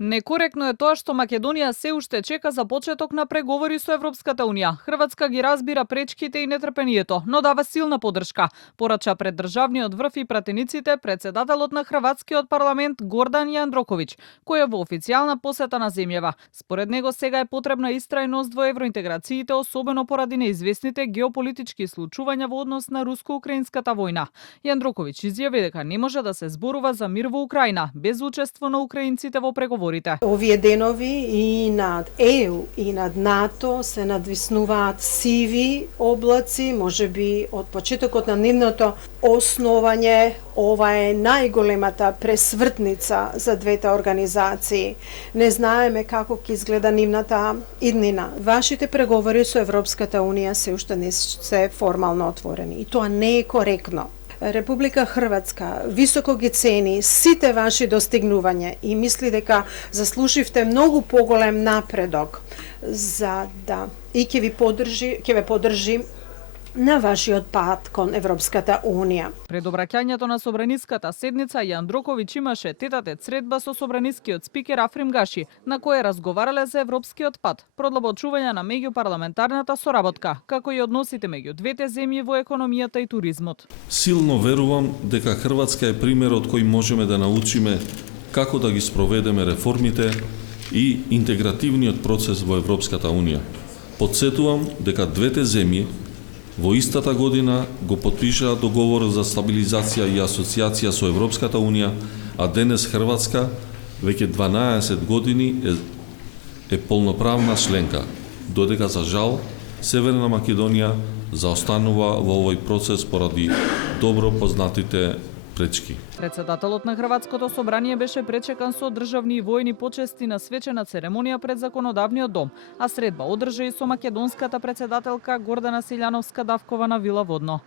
Некоректно е тоа што Македонија се уште чека за почеток на преговори со Европската Унија. Хрватска ги разбира пречките и нетрпението, но дава силна поддршка. Порача пред државниот врв и пратениците председателот на хрватскиот парламент Гордан Јандроковиќ, кој е во официјална посета на земјава. Според него сега е потребна истрајност во евроинтеграциите, особено поради неизвестните геополитички случувања во однос на руско-украинската војна. Јандроковиќ изјави дека не може да се зборува за мир во Украина без учество на украинците во преговорите. Овие денови и над ЕУ и над НАТО се надвиснуваат сиви облаци, можеби од почетокот на нивното основање. Ова е најголемата пресвртница за двете организации. Не знаеме како ќе изгледа нивната иднина. Вашите преговори со Европската Унија се уште не се формално отворени и тоа не е коректно. Република Хрватска високо ги цени сите ваши достигнувања и мисли дека заслуживте многу поголем напредок за да и ќе ве поддржи на вашиот пат кон Европската Унија. Пред обраќањето на собраниската седница, Јандроковиќ имаше тет-а-тет средба со собранискиот спикер Африм Гаши, на која разговарале за европскиот пат, продлабочување на меѓупарламентарната соработка, како и односите меѓу двете земји во економијата и туризмот. Силно верувам дека Хрватска е примерот кој можеме да научиме како да ги спроведеме реформите и интегративниот процес во Европската Унија. Потсетувам дека двете земји во истата година го потпишаа договор за стабилизација и асоциација со Европската Унија, а денес Хрватска веќе 12 години е полноправна членка, додека за жал Северна Македонија заостанува во овој процес поради добро познатите пречки. Председателот на Хрватското собрание беше пречекан со државни и војни почести на свечена церемонија пред законодавниот дом, а средба одржа и со македонската председателка Гордана Силјановска-Давкова на Вила Водно.